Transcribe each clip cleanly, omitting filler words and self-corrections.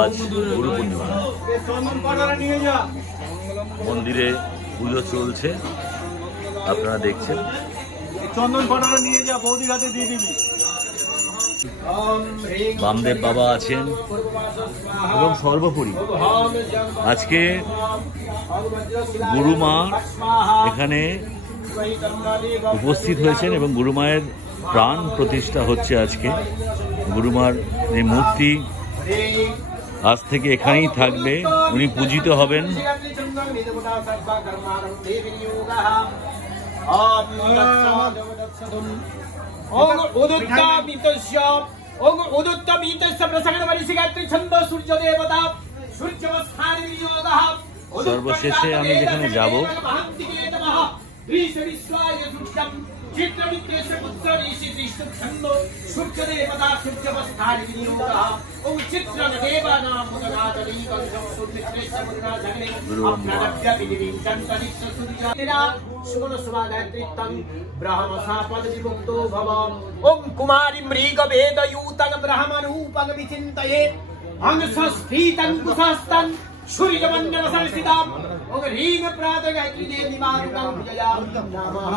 আজ গুরু পূর্ণিমা, মন্দিরে পুজো চলছে, আপনারা দেখছেন। চন্দন পাটাটা নিয়ে যা, বৌদির হাতে দিয়ে দিবি। বামদেব বাবা আছেন এবং সর্বোপরি আজকে গুরুমা এখানে উপস্থিত হয়েছেন এবং গুরুমায়ের প্রাণ প্রতিষ্ঠা হচ্ছে। আজকে গুরুমার এই মূর্তি আজ থেকে এখানেই থাকবে, উনি পূজিত হবেন। সর্বশেষে আমি যেখানে যাব कुमारी मृग वेद यूतं ब्रह्मरूपं विचिन्तये अंगस्फीतं कुशस्तं सूर्यमण्डल संस्थितं ओम ह्रीं प्रातगायत्री देवी मारुतां पूजयामि नमः।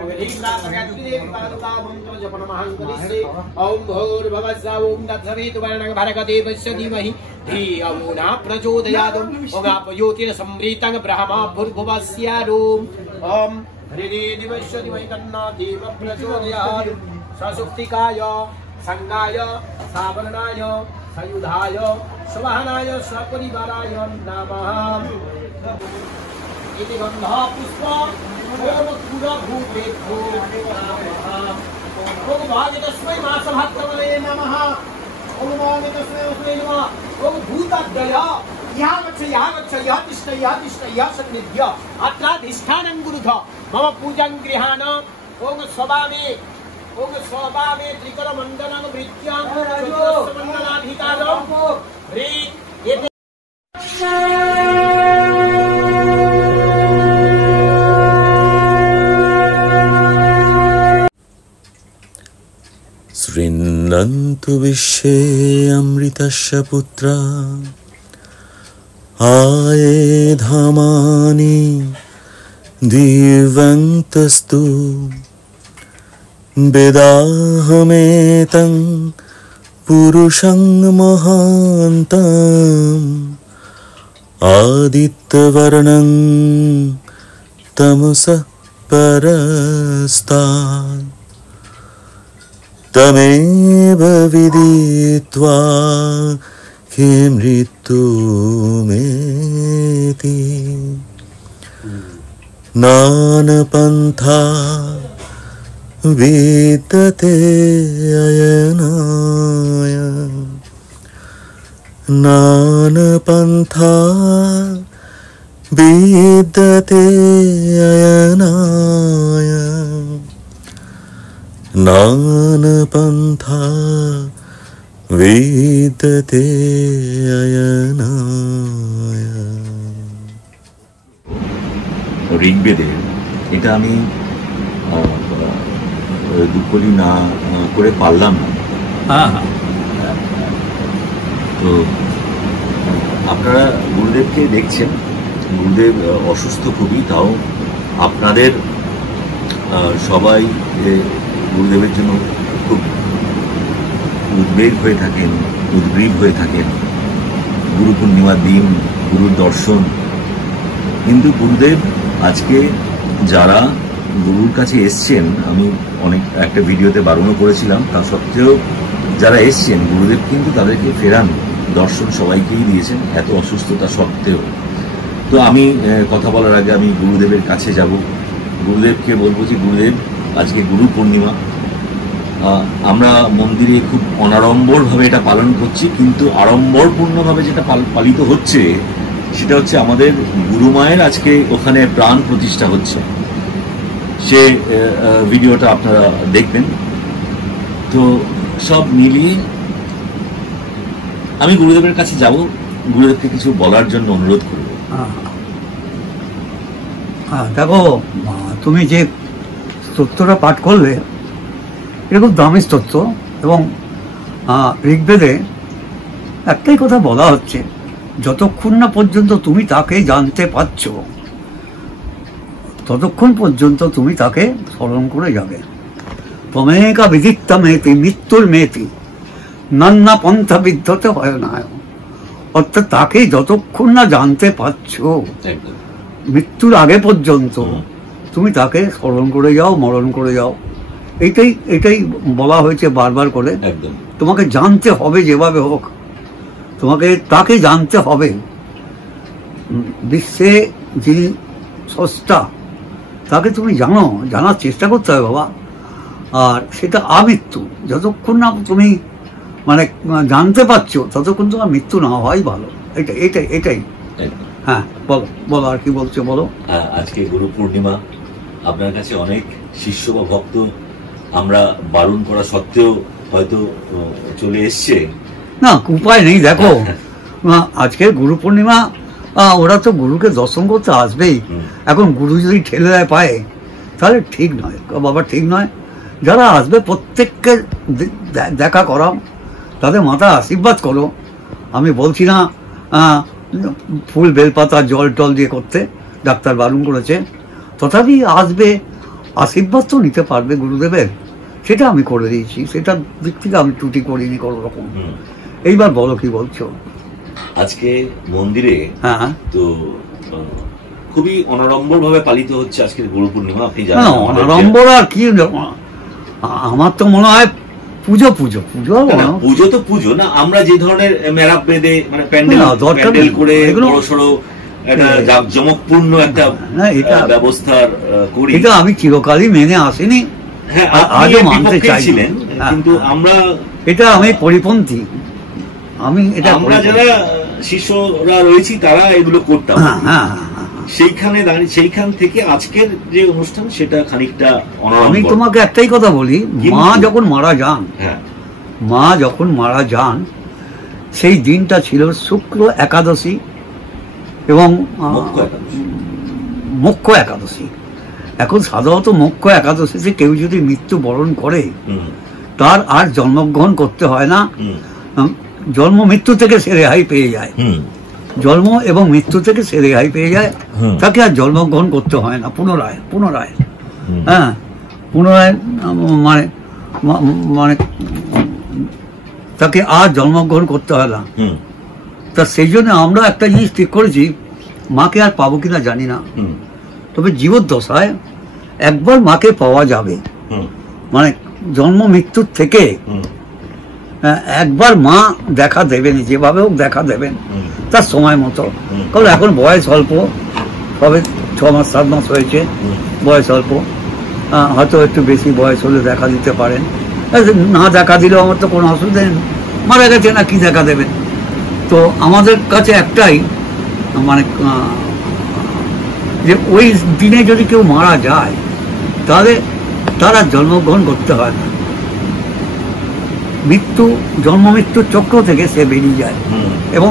ओम ह्रीं प्रातगायत्री देवी मारुतां मंत्र जपन महंकरिष्ये। ओम भूर्भुवः स्वः ओम तत्सवितुर्वरेण्यं भर्गो देवस्य धीमहि धियो यो नः प्रचोदयात्। ओम ज्योतिर्समृतं ब्रह्मा भूर्भुवस्यारोम ओम हृदि दिवस्य धीमहि तन्नो देवः प्रचोदयात्। सशुक्तिकाय संगाय सावरणाय सयुधाय स्वहनाय सपरिवाराय नमः। इति गन्धा पुष्प पूर्वभूतेभ्यो नमः। ओम भागतस्मै मासभक्तवले नमः। ओम भागतस्मै उस्मै नमः। ओम भूताद्वय यः तिष्ठ यः सन्निध्य अत्राधिष्ठानं गुरुध मम पूजां गृहाण। ओम स्वभावे ओम स्वभावे त्रिकर मंडलं भृत्यां मंडलाधिकारं ह्रीं एते श्रीन्नन्तु विश्वे अमृतस्य पुत्रा आये धामानि दिव्यन्तस्तु वेदाहमेतं पुरुषं महान्तम् आदित्यवर्णं तमसः परस्तात् तमेव विदित्वा किं मृत्युमेति नानपन्था विद्यते अयनाय नानपन्था विद्यते अयनाय नानपन्था विद्यते अयनाय। ঋগ্বেদের এটা আমি দুকলি না করে পারলাম না। তো আপনারা গুরুদেবকে দেখছেন, গুরুদেব অসুস্থ খুবই, তাও আপনাদের সবাই গুরুদেবের জন্য খুব উদ্বেগ হয়ে থাকেন, উদ্গ্রীব হয়ে থাকেন। গুরু পূর্ণিমার দিন গুরুর দর্শন, কিন্তু গুরুদেব আজকে যারা গুরুর কাছে এসছেন, আমি একটা ভিডিওতে বারণও করেছিলাম, তা সত্ত্বেও যারা এসছেন গুরুদেব কিন্তু তাদেরকে ফেরান দর্শন সবাইকেই দিয়েছেন, এত অসুস্থতা সত্ত্বেও। তো আমি কথা বলার আগে আমি গুরুদেবের কাছে যাব, গুরুদেবকে বলবো যে গুরুদেব আজকে গুরু পূর্ণিমা, আমরা মন্দিরে খুব অনাড়ম্বরভাবে এটা পালন করছি, কিন্তু আড়ম্বরপূর্ণভাবে যেটা পালিত হচ্ছে সেটা হচ্ছে আমাদের গুরুমায়ের আজকে ওখানে প্রাণ প্রতিষ্ঠা হচ্ছে। সে ভিডিওটা আপনারা দেখবেন। তো সব মিলিয়ে আমি গুরুদেবের কাছে যাব, গুরুদেবকে কিছু বলার জন্য অনুরোধ করব। দেখো, তুমি যে স্তোত্রটা পাঠ করলে এটা খুব দামি স্তোত্র এবং ঋগ্বেদে একটাই কথা বলা হচ্ছে, যতক্ষণ না পর্যন্ত তুমি তাকে জানতে পারছ ততক্ষণ পর্যন্ত তুমি তাকে স্মরণ করে যাবে। তমেকা বিদিত্তা মেয়েতি মৃত্যুর মেয়েতি নান্না পন্থা বিদ্ধতে হয় না। অর্থাৎ তাকে যতক্ষণ না জানতে পারছ একদম। মৃত্যুর আগে পর্যন্ত তুমি তাকে স্মরণ করে যাও, মরণ করে যাও। এটাই বলা হয়েছে বারবার করে। একদম। তোমাকে জানতে হবে, যেভাবে হোক তোমাকে তাকে জানতে হবে। বিশ্বে যিনি স্রষ্টা তাকে তুমি জানো, জানার চেষ্টা করতে হবে বাবা। আর সেটা আমৃত্যু, যতক্ষণ না তুমি মানে জানতে পারছো ততক্ষণ তোমার মৃত্যু না হওয়াই ভালো। এটাই একদম। হ্যাঁ, বলো বলো, আর কি বলছো বলো। আজকে গুরু পূর্ণিমা, আপনার কাছে অনেক শিষ্য বা ভক্ত আমরা বারণ করা সত্ত্বেও হয়তো চলে এসছে। না, উপায় নেই। দেখো আজকে গুরু পূর্ণিমা, ওরা তো গুরুকে দর্শন করতে আসবেই। এখন গুরু যদি ঠেলে দেয় পায়ে তাহলে ঠিক নয় বাবা, ঠিক নয়। যারা আসবে প্রত্যেককে দেখা করাও, তাদের মাথায় আশীর্বাদ করো। আমি বলছি না ফুল বেলপাতা জল টল দিয়ে করতে, ডাক্তার বারণ করেছে, তথাপি আসবে, আশীর্বাদ তো নিতে পারবে গুরুদেবের। সেটা আমি করে দিয়েছি, সেটার দিক থেকে আমি ত্রুটি করিনি কোনো রকম। এইবার বলো কি বলছো। আজকে মন্দিরে তো খুবই অনাড়ম্বর ভাবে পালিত হচ্ছে আজকের গুরু পূর্ণিমা। আপনি জানেন অনাড়ম্বর আর কি, আমার তো মনে হয় পুজো পুজো পুজো পুজো তো পুজো না। আমরা যে ধরনের মেরাপ বেঁধে মানে প্যান্ডেল করে বড়সড় একটা জাঁকজমকপূর্ণ একটা ব্যবস্থার করি, এটা আমি চিরকালই মেনে আসিনি, আজও মানতে চাইছিলেন। কিন্তু আমরা এটা আমি পরিপন্থী। আমি এটা আমরা যারা শিষ্যরা রয়েছি তারা এগুলো করতাম। সেইখান থেকে আজকের যে অনুষ্ঠান সেটা খানিকটা আমি তোমাকে একটাই কথা বলি, মা যখন মারা যান সেই দিনটা ছিল শুক্ল একাদশী এবং মোক্ষ একাদশী। এখন সাধারণত মোক্ষ একাদশীতে কেউ যদি মৃত্যু বরণ করে তার আর জন্মগ্রহণ করতে হয় না, জন্ম মৃত্যু থেকে সে রেহাই পেয়ে যায়। জন্ম এবং মৃত্যু থেকে সে রেহাই পেয়ে যায়, তাকে আর জন্মগ্রহণ করতে হয় না পুনরায় মানে মানে তাকে আর জন্মগ্রহণ করতে হয় না। তা সেই জন্য আমরা একটা জিনিস ঠিক করেছি, মাকে আর পাবো কিনা জানি না, তবে জীবদ্দশায় একবার মাকে পাওয়া যাবে। মানে জন্ম মৃত্যুর থেকে একবার মা দেখা দেবেন, যেভাবে হোক দেখা দেবেন তার সময় মতো। কারণ এখন বয়স অল্প, তবে 6 মাস 7 মাস হয়েছে, বয়স অল্প, হয়তো একটু বেশি বয়স হলে দেখা দিতে পারেন। না দেখা দিলেও আমার তো কোনো অসুবিধা নেই, মারা গেছে না কি দেখা দেবেন। তো আমাদের কাছে একটাই মানে যে ওই দিনে যদি কেউ মারা যায় তাহলে তারা জন্মগ্রহণ করতে হয় না, জন্ম মৃত্যুর চক্র থেকে সে বেরিয়ে যায় এবং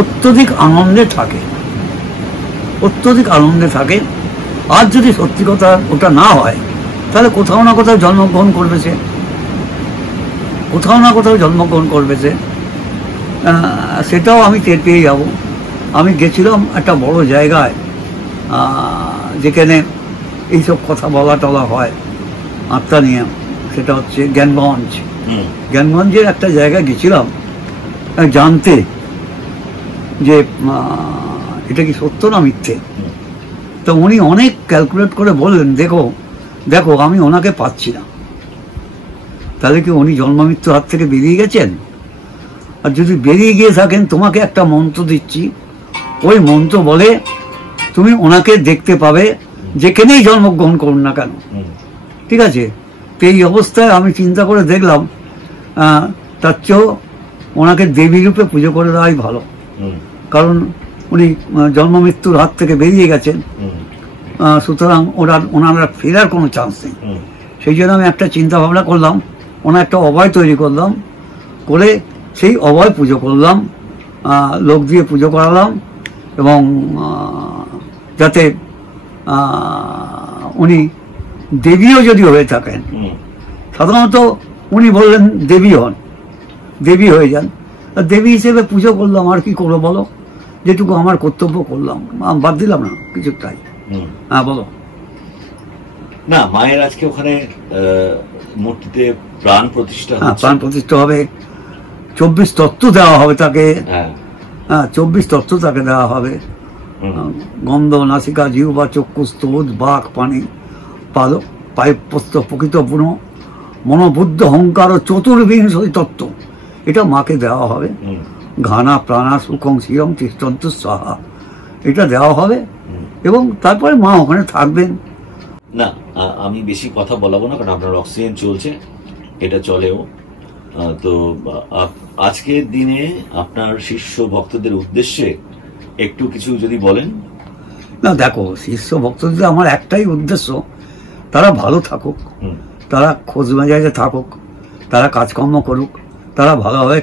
অত্যধিক আনন্দে থাকে। আর যদি সত্যি কথা ওটা না হয় তাহলে কোথাও না কোথাও জন্মগ্রহণ করবে সে, সেটাও আমি টের পেয়ে যাব। আমি গেছিলাম একটা বড় জায়গায় যেখানে এইসব কথা বলা টলা হয় আত্মা নিয়ে, সেটা হচ্ছে জ্ঞানগঞ্জের একটা জায়গায় গেছিলাম জানতে যে এটা কি সত্য না মিথ্যে। তো উনি অনেক ক্যালকুলেট করে বললেন, দেখো আমি ওনাকে পাচ্ছি না, তাহলে কি উনি জন্ম মৃত্যুর হাত থেকে বেরিয়ে গেছেন? আর যদি বেরিয়ে গিয়ে থাকেন তোমাকে একটা মন্ত্র দিচ্ছি, ওই মন্ত্র বলে তুমি ওনাকে দেখতে পাবে যেখানেই জন্মগ্রহণ করুন না কেন, ঠিক আছে? তো এই অবস্থায় আমি চিন্তা করে দেখলাম তার চেয়েও ওনাকে দেবী রূপে পুজো করে দেওয়াই ভালো, কারণ উনি জন্ম মৃত্যুর হাত থেকে বেরিয়ে গেছেন, সুতরাং ওনারা ফেরার কোনো চান্স নেই। সেই জন্য আমি একটা চিন্তা ভাবনা করলাম, ওনার একটা অভয় তৈরি করলাম, করে সেই অভয় পুজো করলাম, লোক দিয়ে পুজো করালাম, এবং যাতে উনি দেবীও যদি হয়ে থাকেন, সাধারণত উনি বললেন দেবী হন, দেবী হয়ে যান। আর দেবী হিসেবে পুজো করলাম, আর কি করবো বলো, যেটুকু আমার কর্তব্য করলাম, বাদ দিলাম না কিছুটাই। হ্যাঁ বলো। না, মায়ের আজকে ওখানে মূর্তিতে প্রাণ প্রতিষ্ঠা, হ্যাঁ প্রাণ প্রতিষ্ঠা হবে, 24 তত্ত্ব দেওয়া হবে তাকে। হ্যাঁ 24 তত্ত্ব তাকে দেওয়া হবে, গন্ধ, নাসিকা, জিহ্বা, চক্ষু, স্তোদ, বাক, পানি, পাদক, পায়ুপস্ত, প্রকৃত পুন, মনোবুদ্ধ, অহংকার ও চতুর্বিংশতি তত্ত্ব, এটা মাকে দেওয়া হবে। ঘানা, প্রাণা, সুখং, শিরং, তিষ্ঠন্তু সাহা, এটা দেওয়া হবে। এবং তারপরে মা ওখানে থাকবেন। না, আমি বেশি কথা বলাবো না, কারণ আপনার অক্সিজেন চলছে, এটা চলেও। তো আজকের দিনে আপনার শিষ্য ভক্তদের উদ্দেশ্যে একটু কিছু যদি বলেন। না দেখো, শিষ্য ভক্তদের আমার একটাই উদ্দেশ্য, তারা ভালো থাকুক, তারা খোঁজ মেজাজে থাকুক, তারা কাজকর্ম করুক, তারা ভালোভাবে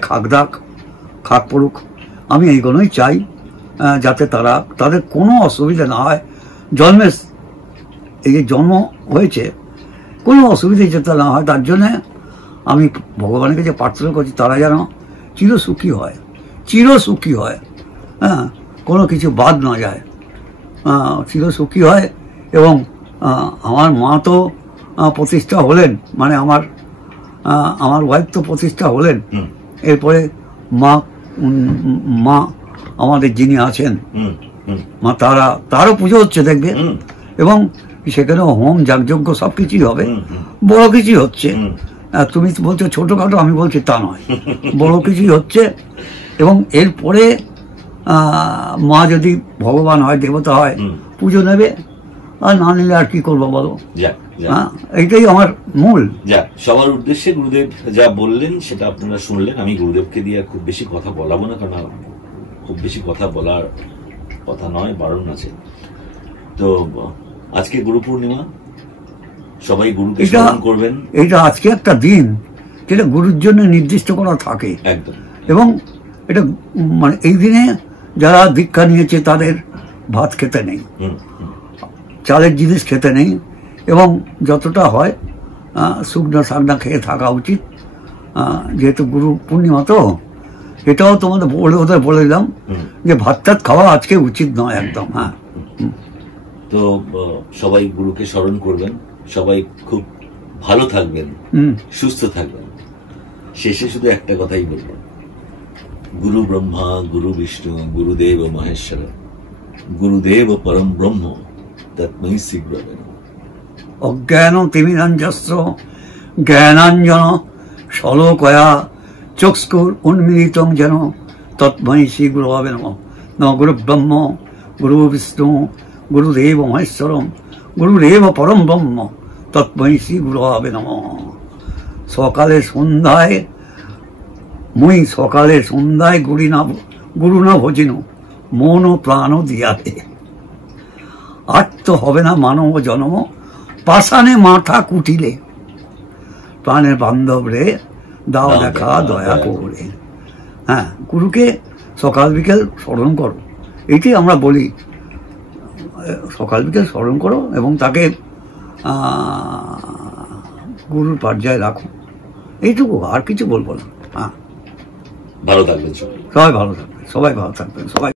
খাক পড়ুক। আমি এইগুলোই চাই, যাতে তাদের কোনো অসুবিধা না হয়। এই যে জন্ম হয়েছে, কোনো অসুবিধা যাতে না হয়, তার জন্যে আমি ভগবানের কাছে প্রার্থনা করছি তারা যেন চিরসুখী হয়। হ্যাঁ, কোনো কিছু বাদ না যায়, চিরসুখী হয়। এবং আমার মা তো প্রতিষ্ঠা হলেন, মানে আমার ওয়াইফ তো প্রতিষ্ঠা হলেন, এরপরে মা আমাদের যিনি আছেন মা, তারও পুজো হচ্ছে দেখবে। এবং সেখানেও হোম যাগযজ্ঞ সবকিছুই হবে, বড় কিছুই হচ্ছে। তুমি বলছো ছোটখাটো, আমি বলছি তা নয়, বড় কিছুই হচ্ছে। এবং এরপরে মা যদি ভগবান হয়, দেবতা হয়, পুজো নেবে, আর না নিলে আর কি করবো বলো। এইটাই আমার মূল। সবার উদ্দেশ্যে গুরুদেব যা বললেন সেটা আপনারা শুনলেন। আমি গুরুদেবকে দিয়ে খুব বেশি কথা বলাবো না, কারণ খুব বেশি কথা বলার কথা নয়, বারণ আছে। তো আজকে গুরু পূর্ণিমা, সবাই গুরুকে স্মরণ করবেন। এটা আজকে একটা দিন যেটা গুরুর জন্য নির্দিষ্ট করা থাকে একদম। এবং এটা মানে এই দিনে যারা দীক্ষা নিয়েছে তাদের ভাত খেতে নেই, চালের জিনিস খেতে নেই, এবং যতটা হয় শুকনো শাকনা খেয়ে থাকা উচিত। যেহেতু গুরু পূর্ণিমা, তো এটাও তোমাদের বলে দিলাম যে ভাত টাত খাওয়া আজকে উচিত নয় একদম। হ্যাঁ, তো সবাই গুরুকে স্মরণ করবেন, সবাই খুব ভালো থাকবেন, সুস্থ থাকবেন। শেষে শুধু একটা কথাই বলবেন, গুরু ব্রহ্মা, গুরু বিষ্ণু, গুরুদেব মহেশ্বর, গুরুদেব পরম ব্রহ্ম, তস্मै শ্রী গুরবে নমঃ। অজ্ঞান তিমিরাঞ্জস্র জ্ঞানাঞ্জন শলোকয়া চক্ষুর উন্মিলিতং যেন তস্मै শ্রী গুরবে নমঃ। ন গুরু ব্রহ্ম, গুরু বিষ্ণু, গুরুদেব মহেশ্বরম, গুরুদেব পরম ব্রহ্ম, তস্मै শ্রী গুরবে নমঃ। সকালে সন্ধ্যায় গুরু না ভজিন, মন ও প্রাণ দিয়াতে। আত্ম হবে না মানব জন্ম, পাষাণে মাথা কুটিলে। প্রাণের বান্ধব রে দাও দেখা দয়া করে। হ্যাঁ, গুরুকে সকাল বিকেল স্মরণ করো, এটাই আমরা বলি, সকাল বিকেল স্মরণ করো এবং তাকে গুরুর পর্যায়ে রাখো, এইটুকু, আর কিছু বলবো না। হ্যাঁ, ভালো থাকবেন সবাই, সবাই ভালো থাকবেন, সবাই ভালো থাকবেন, সবাই